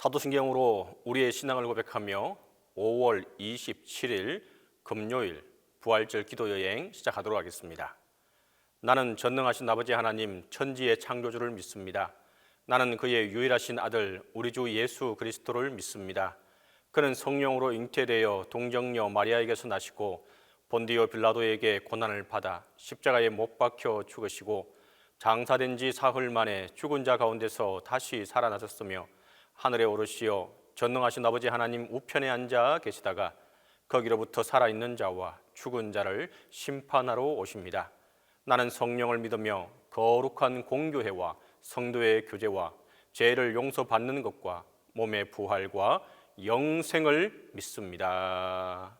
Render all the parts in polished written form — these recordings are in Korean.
사도신경으로 우리의 신앙을 고백하며 5월 27일 금요일 부활절 기도여행 시작하도록 하겠습니다. 나는 전능하신 아버지 하나님 천지의 창조주를 믿습니다. 나는 그의 유일하신 아들 우리 주 예수 그리스도를 믿습니다. 그는 성령으로 잉태되어 동정녀 마리아에게서 나시고 본디오 빌라도에게 고난을 받아 십자가에 못 박혀 죽으시고 장사된 지 사흘 만에 죽은 자 가운데서 다시 살아나셨으며 하늘에 오르시어 전능하신 아버지 하나님 우편에 앉아 계시다가 거기로부터 살아있는 자와 죽은 자를 심판하러 오십니다. 나는 성령을 믿으며 거룩한 공교회와 성도의 교제와 죄를 용서받는 것과 몸의 부활과 영생을 믿습니다.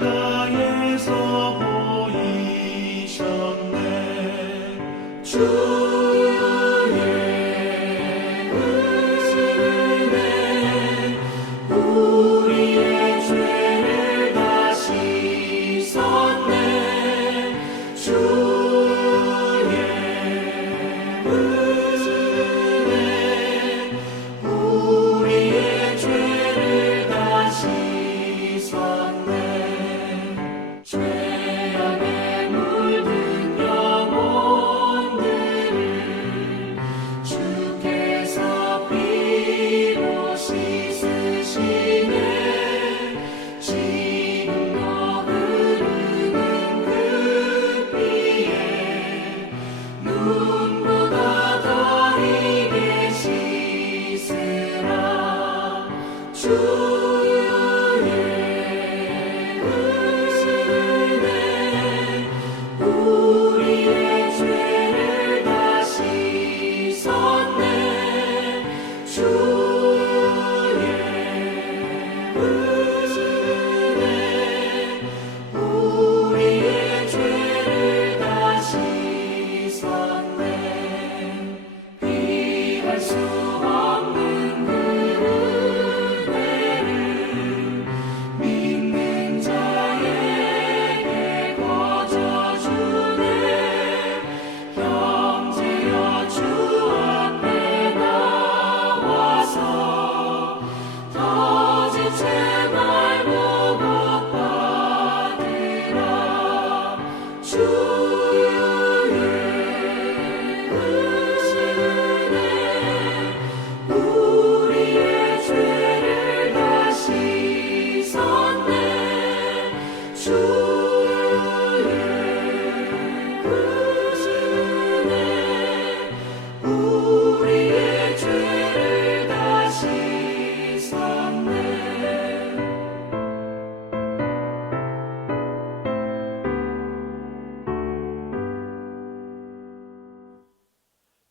십자가에서 보이셨네 주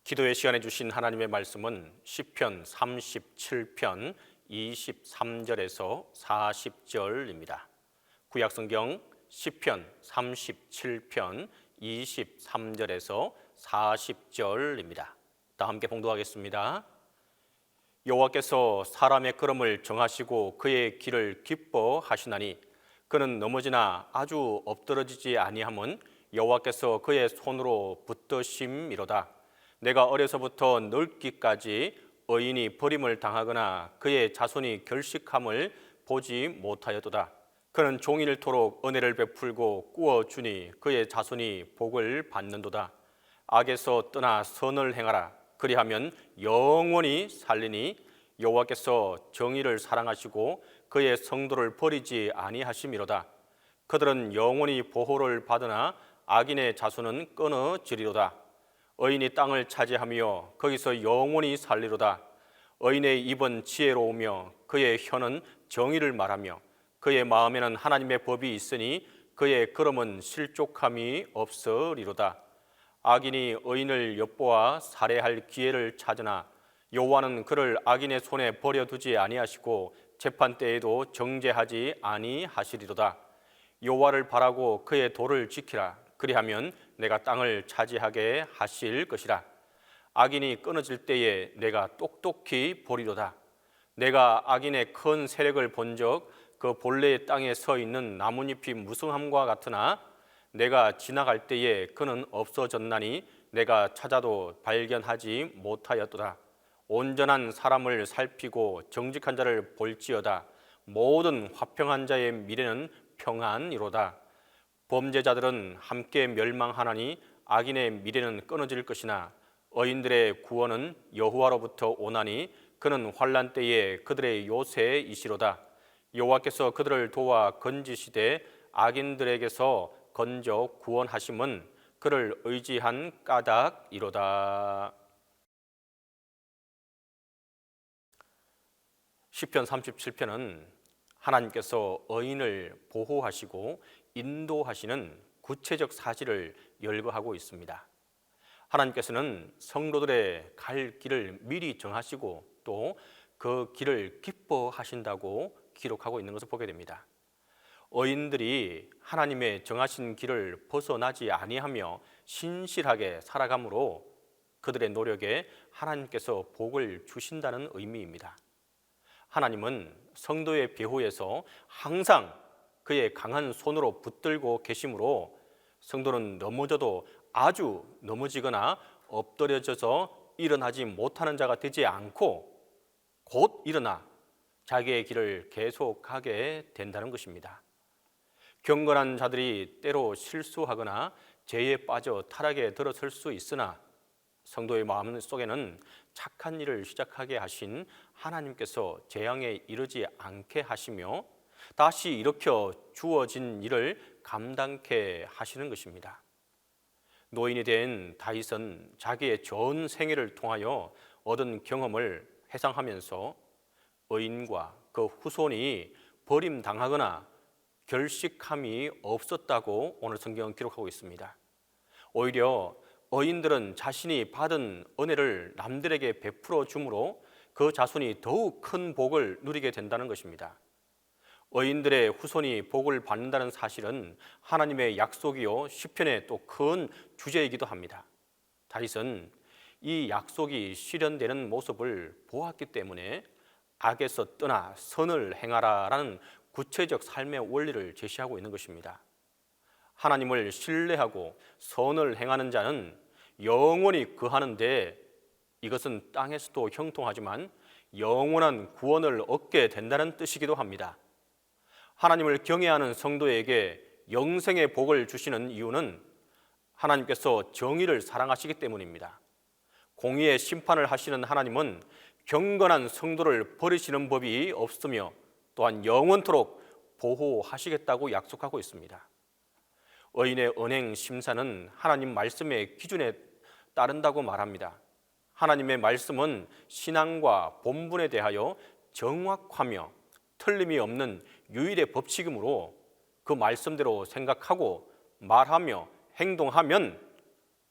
기도의 시간에 주신 하나님의 말씀은 시편 37편 23절에서 40절입니다. 구약성경 시편 37편 23절에서 40절입니다. 다 함께 봉독하겠습니다. 여호와께서 사람의 걸음을 정하시고 그의 길을 기뻐하시나니 그는 넘어지나 아주 엎드러지지 아니함은 여호와께서 그의 손으로 붙드심이로다. 내가 어려서부터 늙기까지 의인이 버림을 당하거나 그의 자손이 결식함을 보지 못하였도다. 그는 종일토록 은혜를 베풀고 꾸어주니 그의 자손이 복을 받는도다. 악에서 떠나 선을 행하라. 그리하면 영원히 살리니 여호와께서 정의를 사랑하시고 그의 성도를 버리지 아니하심이로다. 그들은 영원히 보호를 받으나 악인의 자손은 끊어지리로다. 의인이 땅을 차지하며 거기서 영원히 살리로다. 의인의 입은 지혜로우며 그의 혀는 정의를 말하며 그의 마음에는 하나님의 법이 있으니 그의 걸음은 실족함이 없으리로다. 악인이 의인을 엿보아 살해할 기회를 찾으나 여호와는 그를 악인의 손에 버려두지 아니하시고 재판 때에도 정죄하지 아니하시리로다. 여호와를 바라고 그의 도를 지키라. 그리하면 내가 땅을 차지하게 하실 것이라. 악인이 끊어질 때에 내가 똑똑히 보리로다. 내가 악인의 큰 세력을 본적 그 본래의 땅에 서 있는 나뭇잎이 무성함과 같으나 내가 지나갈 때에 그는 없어졌나니 내가 찾아도 발견하지 못하였도다. 온전한 사람을 살피고 정직한 자를 볼지어다. 모든 화평한 자의 미래는 평안이로다. 범죄자들은 함께 멸망하나니 악인의 미래는 끊어질 것이나 의인들의 구원은 여호와로부터 오나니 그는 환난 때에 그들의 요새이시로다. 여호와께서 그들을 도와 건지시되 악인들에게서 건져 구원하심은 그를 의지한 까닭이로다. 시편 37편은 하나님께서 의인을 보호하시고 인도하시는 구체적 사실을 열거하고 있습니다. 하나님께서는 성도들의 갈 길을 미리 정하시고 또 그 길을 기뻐하신다고 기록하고 있는 것을 보게 됩니다. 의인들이 하나님의 정하신 길을 벗어나지 아니하며 신실하게 살아감으로 그들의 노력에 하나님께서 복을 주신다는 의미입니다. 하나님은 성도의 배후에서 항상 그의 강한 손으로 붙들고 계시므로 성도는 넘어져도 아주 넘어지거나 엎드려져서 일어나지 못하는 자가 되지 않고 곧 일어나 자기의 길을 계속하게 된다는 것입니다. 경건한 자들이 때로 실수하거나 죄에 빠져 타락에 들어설 수 있으나 성도의 마음 속에는 착한 일을 시작하게 하신 하나님께서 재앙에 이르지 않게 하시며 다시 일으켜 주어진 일을 감당케 하시는 것입니다. 노인이 된 다윗은 자기의 전 생애를 통하여 얻은 경험을 회상하면서 의인과 그 후손이 버림당하거나 결식함이 없었다고 오늘 성경은 기록하고 있습니다. 오히려 의인들은 자신이 받은 은혜를 남들에게 베풀어 줌으로 그 자손이 더욱 큰 복을 누리게 된다는 것입니다. 의인들의 후손이 복을 받는다는 사실은 하나님의 약속이요 시편의 또 큰 주제이기도 합니다. 다윗은 이 약속이 실현되는 모습을 보았기 때문에 악에서 떠나 선을 행하라라는 구체적 삶의 원리를 제시하고 있는 것입니다. 하나님을 신뢰하고 선을 행하는 자는 영원히 거하는데 이것은 땅에서도 형통하지만 영원한 구원을 얻게 된다는 뜻이기도 합니다. 하나님을 경외하는 성도에게 영생의 복을 주시는 이유는 하나님께서 정의를 사랑하시기 때문입니다. 공의의 심판을 하시는 하나님은 경건한 성도를 버리시는 법이 없으며 또한 영원토록 보호하시겠다고 약속하고 있습니다. 의인의 언행 심사는 하나님 말씀의 기준에 따른다고 말합니다. 하나님의 말씀은 신앙과 본분에 대하여 정확하며 틀림이 없는 유일의 법칙이므로 그 말씀대로 생각하고 말하며 행동하면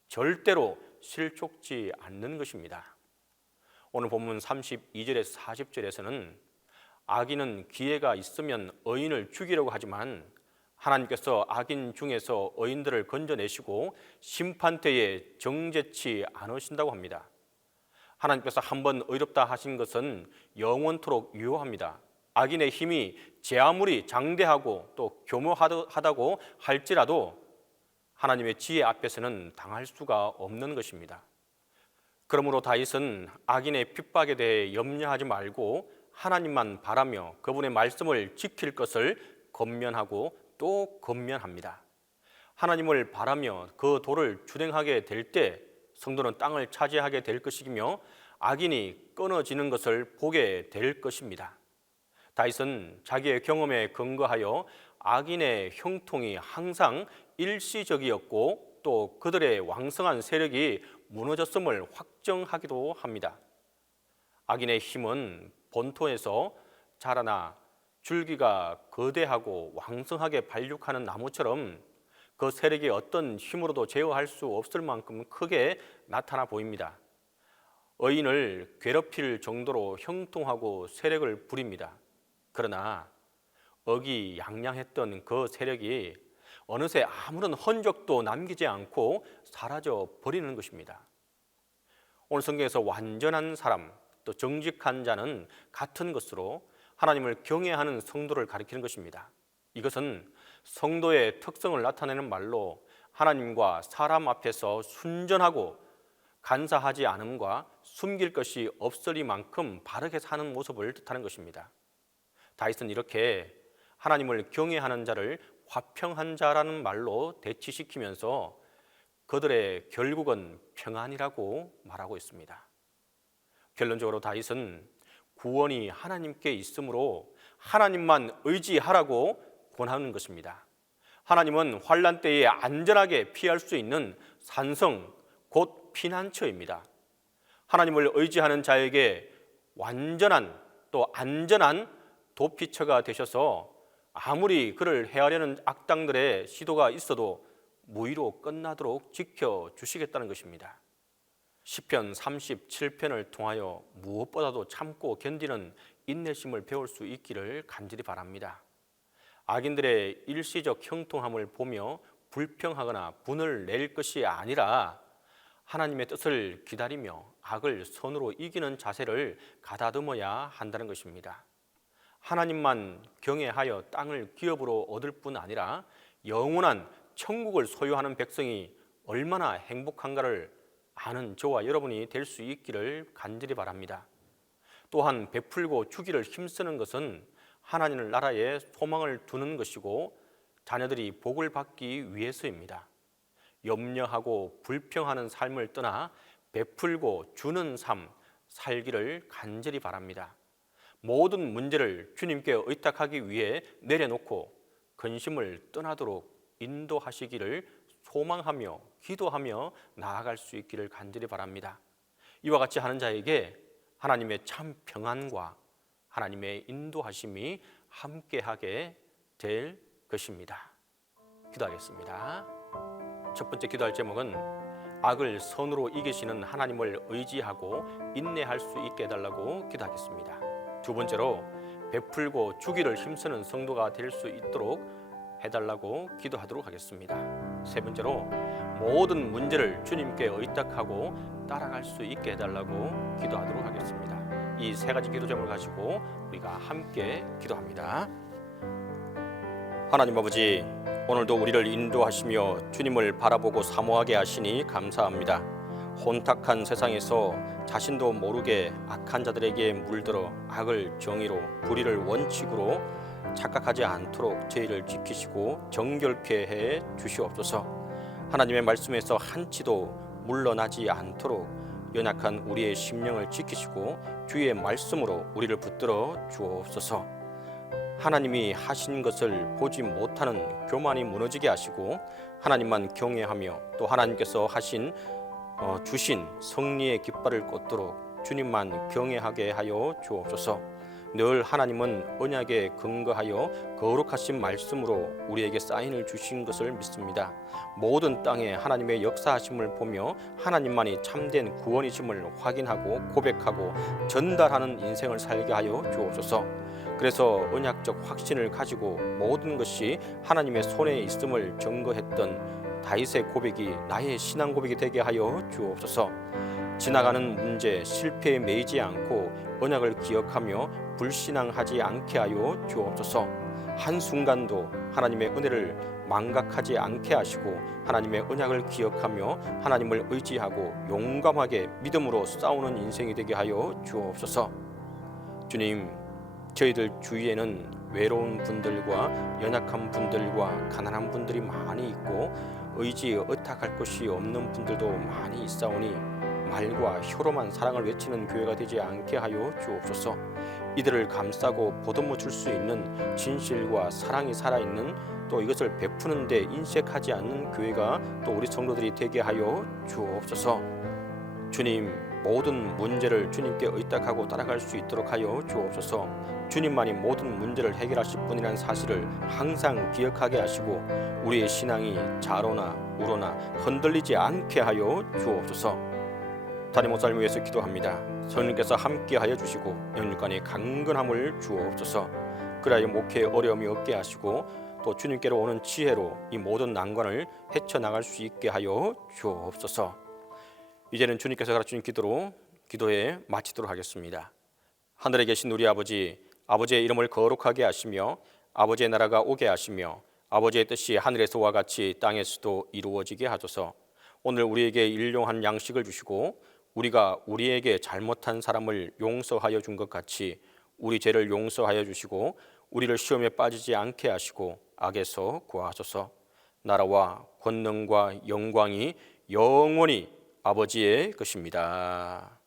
절대로 실족지 않는 것입니다. 오늘 본문 32절에서 40절에서는 악인은 기회가 있으면 의인을 죽이려고 하지만 하나님께서 악인 중에서 의인들을 건져내시고 심판대에 정죄치 않으신다고 합니다. 하나님께서 한번 의롭다 하신 것은 영원토록 유효합니다. 악인의 힘이 제 아무리 장대하고 또 교묘하다고 할지라도 하나님의 지혜 앞에서는 당할 수가 없는 것입니다. 그러므로 다윗은 악인의 핍박에 대해 염려하지 말고 하나님만 바라며 그분의 말씀을 지킬 것을 권면하고 또 권면합니다. 하나님을 바라며 그 도를 준행하게 될 때 성도는 땅을 차지하게 될 것이며 악인이 끊어지는 것을 보게 될 것입니다. 다윗은 자기의 경험에 근거하여 악인의 형통이 항상 일시적이었고 또 그들의 왕성한 세력이 무너졌음을 확정하기도 합니다. 악인의 힘은 본토에서 자라나 줄기가 거대하고 왕성하게 발육하는 나무처럼 그 세력이 어떤 힘으로도 제어할 수 없을 만큼 크게 나타나 보입니다. 의인을 괴롭힐 정도로 형통하고 세력을 부립니다. 그러나 어기양양했던 그 세력이 어느새 아무런 흔적도 남기지 않고 사라져 버리는 것입니다. 오늘 성경에서 완전한 사람, 또 정직한 자는 같은 것으로 하나님을 경외하는 성도를 가리키는 것입니다. 이것은 성도의 특성을 나타내는 말로 하나님과 사람 앞에서 순전하고 간사하지 않음과 숨길 것이 없으리만큼 바르게 사는 모습을 뜻하는 것입니다. 다윗은 이렇게 하나님을 경외하는 자를 화평한 자라는 말로 대치시키면서 그들의 결국은 평안이라고 말하고 있습니다. 결론적으로 다윗은 구원이 하나님께 있으므로 하나님만 의지하라고 권하는 것입니다. 하나님은 환난 때에 안전하게 피할 수 있는 산성, 곧 피난처입니다. 하나님을 의지하는 자에게 완전한 또 안전한 도피처가 되셔서 아무리 그를 해하려는 악당들의 시도가 있어도 무위로 끝나도록 지켜주시겠다는 것입니다. 시편 37편을 통하여 무엇보다도 참고 견디는 인내심을 배울 수 있기를 간절히 바랍니다. 악인들의 일시적 형통함을 보며 불평하거나 분을 낼 것이 아니라 하나님의 뜻을 기다리며 악을 선으로 이기는 자세를 가다듬어야 한다는 것입니다. 하나님만 경외하여 땅을 기업으로 얻을 뿐 아니라 영원한 천국을 소유하는 백성이 얼마나 행복한가를 아는 저와 여러분이 될 수 있기를 간절히 바랍니다. 또한 베풀고 주기를 힘쓰는 것은 하나님 나라에 소망을 두는 것이고 자녀들이 복을 받기 위해서입니다. 염려하고 불평하는 삶을 떠나 베풀고 주는 삶 살기를 간절히 바랍니다. 모든 문제를 주님께 의탁하기 위해 내려놓고 근심을 떠나도록 인도하시기를 소망하며 기도하며 나아갈 수 있기를 간절히 바랍니다. 이와 같이 하는 자에게 하나님의 참 평안과 하나님의 인도하심이 함께하게 될 것입니다. 기도하겠습니다. 첫 번째 기도할 제목은 악을 선으로 이기시는 하나님을 의지하고 인내할 수 있게 해달라고 기도하겠습니다. 두 번째로 베풀고 주기를 힘쓰는 성도가 될 수 있도록 해달라고 기도하도록 하겠습니다. 세 번째로 모든 문제를 주님께 의탁하고 따라갈 수 있게 해달라고 기도하도록 하겠습니다. 이 세 가지 기도 제목을 가지고 우리가 함께 기도합니다. 하나님 아버지, 오늘도 우리를 인도하시며 주님을 바라보고 사모하게 하시니 감사합니다. 혼탁한 세상에서 자신도 모르게 악한 자들에게 물들어 악을 정의로, 불의를 원칙으로 착각하지 않도록 저희를 지키시고 정결케 해 주시옵소서. 하나님의 말씀에서 한치도 물러나지 않도록 연약한 우리의 심령을 지키시고 주의 말씀으로 우리를 붙들어 주옵소서. 하나님이 하신 것을 보지 못하는 교만이 무너지게 하시고 하나님만 경외하며 또 하나님께서 주신 승리의 깃발을 꽂도록 주님만 경외하게 하여 주옵소서. 늘 하나님은 언약에 근거하여 거룩하신 말씀으로 우리에게 사인을 주신 것을 믿습니다. 모든 땅에 하나님의 역사하심을 보며 하나님만이 참된 구원이심을 확인하고 고백하고 전달하는 인생을 살게 하여 주옵소서. 그래서 언약적 확신을 가지고 모든 것이 하나님의 손에 있음을 증거했던 다윗의 고백이 나의 신앙 고백이 되게 하여 주옵소서. 지나가는 문제, 실패에 매이지 않고 언약을 기억하며 불신앙하지 않게 하여 주옵소서. 한순간도 하나님의 은혜를 망각하지 않게 하시고 하나님의 언약을 기억하며 하나님을 의지하고 용감하게 믿음으로 싸우는 인생이 되게 하여 주옵소서. 주님, 저희들 주위에는 외로운 분들과 연약한 분들과 가난한 분들이 많이 있고 의지에 의탁할 것이 없는 분들도 많이 있사오니 말과 혀로만 사랑을 외치는 교회가 되지 않게 하여 주옵소서. 이들을 감싸고 보듬어 줄 수 있는 진실과 사랑이 살아있는 또 이것을 베푸는 데 인색하지 않는 교회가 또 우리 성도들이 되게 하여 주옵소서. 주님, 모든 문제를 주님께 의탁하고 따라갈 수 있도록 하여 주옵소서. 주님만이 모든 문제를 해결하실 분이라는 사실을 항상 기억하게 하시고 우리의 신앙이 좌로나 우로나 흔들리지 않게 하여 주옵소서. 담임 목사님 위해서 기도합니다. 성령께서 함께하여 주시고 영육간의 강건함을 주옵소서. 그리하여 목회에 어려움이 없게 하시고 또 주님께로 오는 지혜로 이 모든 난관을 헤쳐나갈 수 있게 하여 주옵소서. 이제는 주님께서 가르치신 기도에 마치도록 하겠습니다. 하늘에 계신 우리 아버지, 아버지의 이름을 거룩하게 하시며 아버지의 나라가 오게 하시며 아버지의 뜻이 하늘에서와 같이 땅에서도 이루어지게 하소서. 오늘 우리에게 일용할 양식을 주시고 우리가 우리에게 잘못한 사람을 용서하여 준 것 같이 우리 죄를 용서하여 주시고 우리를 시험에 빠지지 않게 하시고 악에서 구하소서. 나라와 권능과 영광이 영원히 아버지의 것입니다.